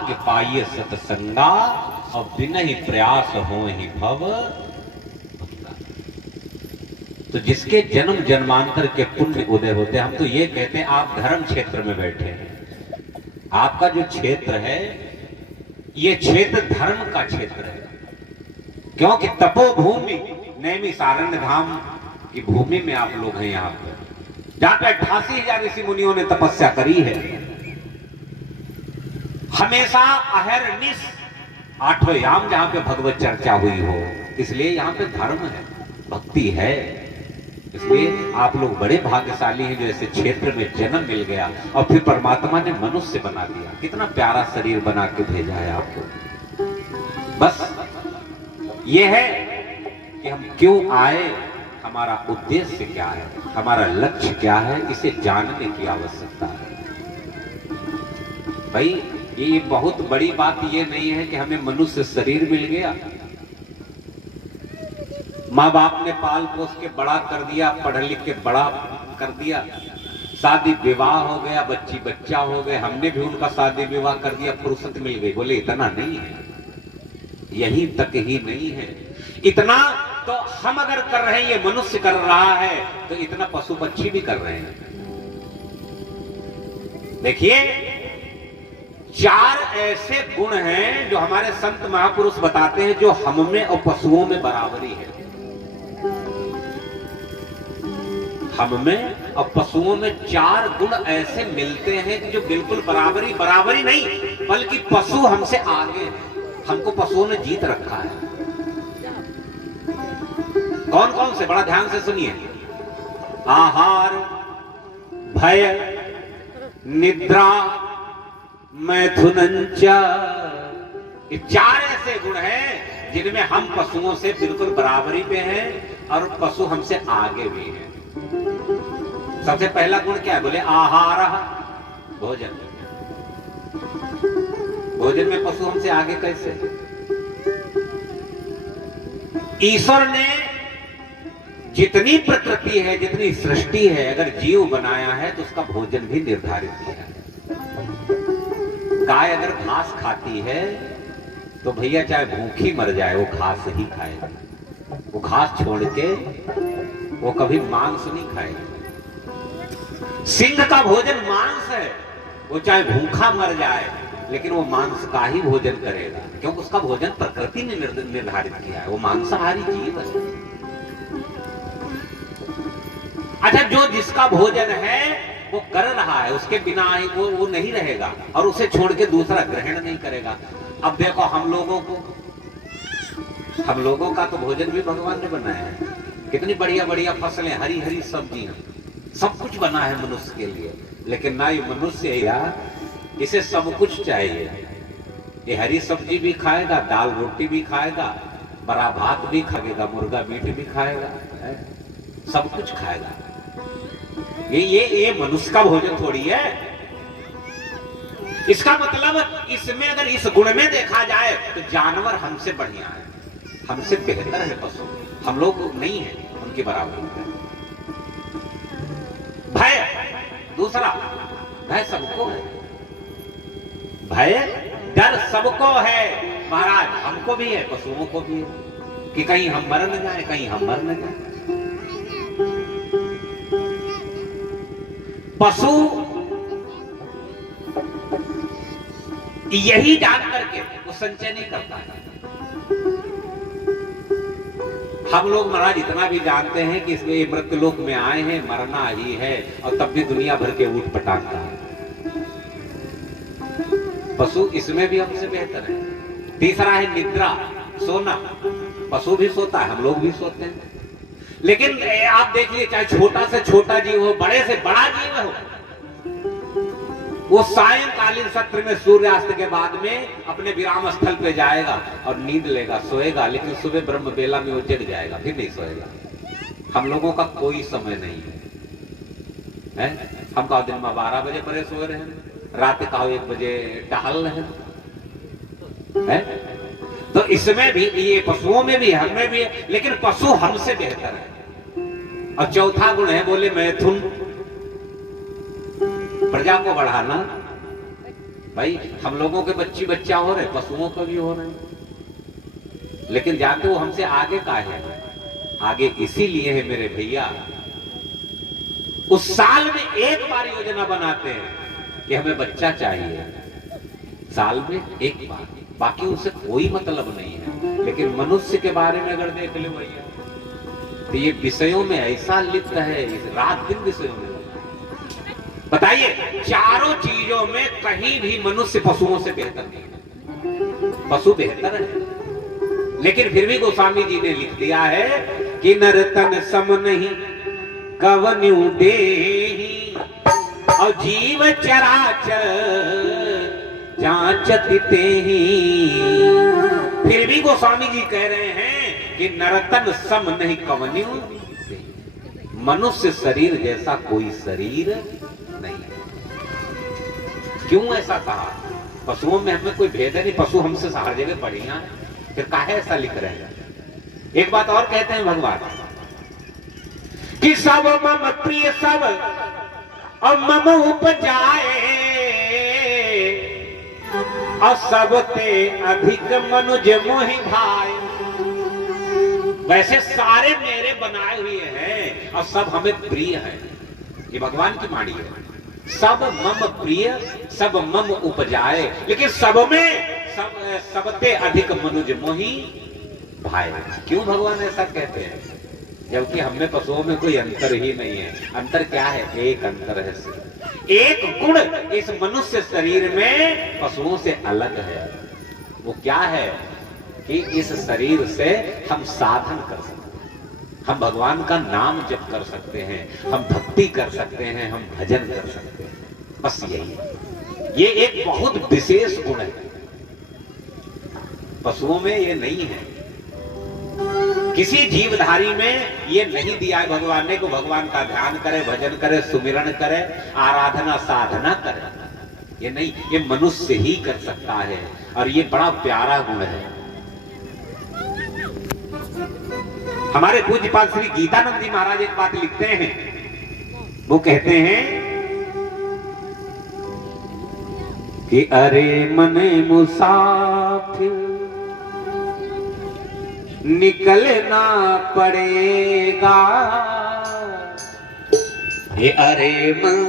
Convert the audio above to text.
भाग्य पाइए सतसंगा और बिना ही प्रयास हो ही भव। तो जिसके जन्म जन्मांतर के पुण्य उदय होते हैं, हम तो ये कहते हैं आप धर्म क्षेत्र में बैठे हैं, आपका जो क्षेत्र है ये क्षेत्र धर्म का क्षेत्र है, क्योंकि तपोभूमि नैमी सारण्य धाम की भूमि में आप लोग हैं। यहाँ पर जहां पे 88,000 ऋषि मुनियों ने तपस्या करी है, हमेशा अहरनिश आठों याम जहां पे भगवत चर्चा हुई हो, इसलिए यहाँ पे धर्म है, भक्ति है। इसलिए आप लोग बड़े भाग्यशाली हैं जो ऐसे क्षेत्र में जन्म मिल गया और फिर परमात्मा ने मनुष्य बना दिया। कितना प्यारा शरीर बना के भेजा है आपको। बस ये है कि हम क्यों आए, हमारा उद्देश्य क्या है, हमारा लक्ष्य क्या है, इसे जानने की आवश्यकता है। भाई ये बहुत बड़ी बात ये नहीं है कि हमें मनुष्य शरीर मिल गया, माँ बाप ने पाल पोस के बड़ा कर दिया, पढ़ लिख के बड़ा कर दिया, शादी विवाह हो गया, बच्ची बच्चा हो गए, हमने भी उनका शादी विवाह कर दिया, फुर्सत मिल गई। बोले इतना नहीं है, यहीं तक ही नहीं है। इतना तो हम अगर कर रहे हैं, ये मनुष्य कर रहा है, तो इतना पशु पक्षी भी कर रहे हैं। देखिए 4 ऐसे गुण हैं जो हमारे संत महापुरुष बताते हैं जो हम में और पशुओं में बराबरी है। हम में और पशुओं में 4 गुण ऐसे मिलते हैं कि जो बिल्कुल बराबरी नहीं, बल्कि पशु हमसे आगे है, हमको पशुओं ने जीत रखा है। कौन कौन से, बड़ा ध्यान से सुनिए। आहार, भय, निद्रा, मैथुनंच, ये 4 ऐसे गुण हैं जिनमें हम पशुओं से बिल्कुल बराबरी पे हैं और पशु हमसे आगे भी हैं। सबसे पहला गुण क्या है? बोले आहार, भोजन। भोजन में पशु हमसे आगे कैसे? ईश्वर ने जितनी प्रकृति है, जितनी सृष्टि है, अगर जीव बनाया है तो उसका भोजन भी निर्धारित किया है। गाय अगर घास खाती है तो भैया चाहे भूखी मर जाए वो घास ही खाएगा, वो घास छोड़ के वो कभी मांस नहीं खाएगा। सिंह का भोजन मांस है, वो चाहे भूखा मर जाए लेकिन वो मांस का ही भोजन करेगा, क्योंकि उसका भोजन प्रकृति ने निर्धारित किया है, वो मांसाहारी जीव है। अच्छा, जो जिसका भोजन है वो कर रहा है, उसके बिना वो नहीं रहेगा और उसे छोड़ के दूसरा ग्रहण नहीं करेगा। अब देखो हम लोगों का तो भोजन भी भगवान ने बनाया है, कितनी बढ़िया बढ़िया फसलें, हरी हरी सब्जियां, सब कुछ बना है मनुष्य के लिए। लेकिन ना ये मनुष्य या इसे सब कुछ चाहिए, ये हरी सब्जी भी खाएगा, दाल रोटी भी खाएगा, बड़ा भात भी खाएगा, मुर्गा मीट भी खाएगा, सब कुछ खाएगा। ये मनुष्य का भोजन थोड़ी है। इसका मतलब इसमें अगर इस गुण में देखा जाए तो जानवर हमसे बढ़िया है, हमसे बेहतर है पशु, हम लोग नहीं है उनके बराबर। भय, दूसरा भय सबको है, भय डर सबको है महाराज, हमको भी है, पशुओं को भी है कि कहीं हम मर न जाए, कहीं हम मर न जाए। पशु यही जान करके वो संचय नहीं करता है। हम लोग महाराज इतना भी जानते हैं कि इसमें मृत्युलोक में आए हैं, मरना ही है, और तब भी दुनिया भर के ऊट पटाखता है। पशु इसमें भी हमसे बेहतर है। तीसरा है निद्रा, सोना। पशु भी सोता है, हम लोग भी सोते हैं। लेकिन आप देखिए, चाहे छोटा से छोटा जीव हो, बड़े से बड़ा जीव हो, वो सायंकालीन सत्र में सूर्यास्त के बाद में अपने विराम स्थल पे जाएगा और नींद लेगा, सोएगा, लेकिन सुबह ब्रह्म बेला में वो जग जाएगा, फिर नहीं सोएगा। हम लोगों का कोई समय नहीं है, हम का दिन में 12 बजे परे सोए रहे, रात का 1 बजे टहल रहे हैं। तो इसमें भी, ये पशुओं में भी, हमें भी है, लेकिन पशु हमसे बेहतर है। और चौथा गुण है, बोले मैथुन, प्रजा को बढ़ाना, भाई हम लोगों के बच्ची बच्चा हो रहे, पशुओं का भी हो रहे, लेकिन जाते वो हमसे आगे का है। आगे इसीलिए है मेरे भैया, उस साल में एक बार योजना बनाते हैं कि हमें बच्चा चाहिए, साल में एक बार, बाकी उससे कोई मतलब नहीं है। लेकिन मनुष्य के बारे में अगर देख लो भैया, तो ये विषयों में ऐसा लिप्त है, इस रात दिन विषयों में। बताइए, चारों चीजों में कहीं भी मनुष्य पशुओं से बेहतर नहीं है। पशु बेहतर है, लेकिन फिर भी गोस्वामी जी ने लिख दिया है कि नरतन सम नहीं कवन्यु देहि, और जीव चराचर जांचति तेहि। फिर भी गोस्वामी जी कह रहे हैं कि नरतन सम नहीं कवन्यु देहि, मनुष्य शरीर जैसा कोई शरीर नहीं है। क्यों ऐसा कहा? पशुओं में हमें कोई भेद है नहीं, पशु हमसे हर जगह बढ़िया है, फिर काहे ऐसा लिख रहे हैं? एक बात और कहते हैं भगवान कि सब मम प्रिय सब और मम उपजाए, और सबते अधिक मनुज मोहि भाई। वैसे सारे मेरे बनाए हुए हैं और सब हमें प्रिय है, ये भगवान की वाणी है। सब मम प्रिय सब मम उपजाए, लेकिन सब में सबते अधिक मनुज मोहि भाई। क्यों भगवान ऐसा कहते हैं? जबकि हमें पशुओं में कोई अंतर ही नहीं है। अंतर क्या है? एक अंतर है, एक गुण इस मनुष्य शरीर में पशुओं से अलग है। वो क्या है कि इस शरीर से हम साधन कर सकते हैं, हम भगवान का नाम जप कर सकते हैं, हम भक्ति कर सकते हैं, हम भजन कर सकते हैं, बस यही। ये एक बहुत विशेष गुण है, पशुओं में ये नहीं है। किसी जीवधारी में ये नहीं दिया है भगवान ने को भगवान का ध्यान करे, भजन करे, सुमिरन करे, आराधना साधना करे। ये नहीं, ये मनुष्य ही कर सकता है, और ये बड़ा प्यारा गुण है। हमारे पूज्यपाल श्री गीतानंद जी महाराज एक बात लिखते हैं, वो कहते हैं कि अरे मने मुसाफिर निकलना पड़ेगा, ये अरे मन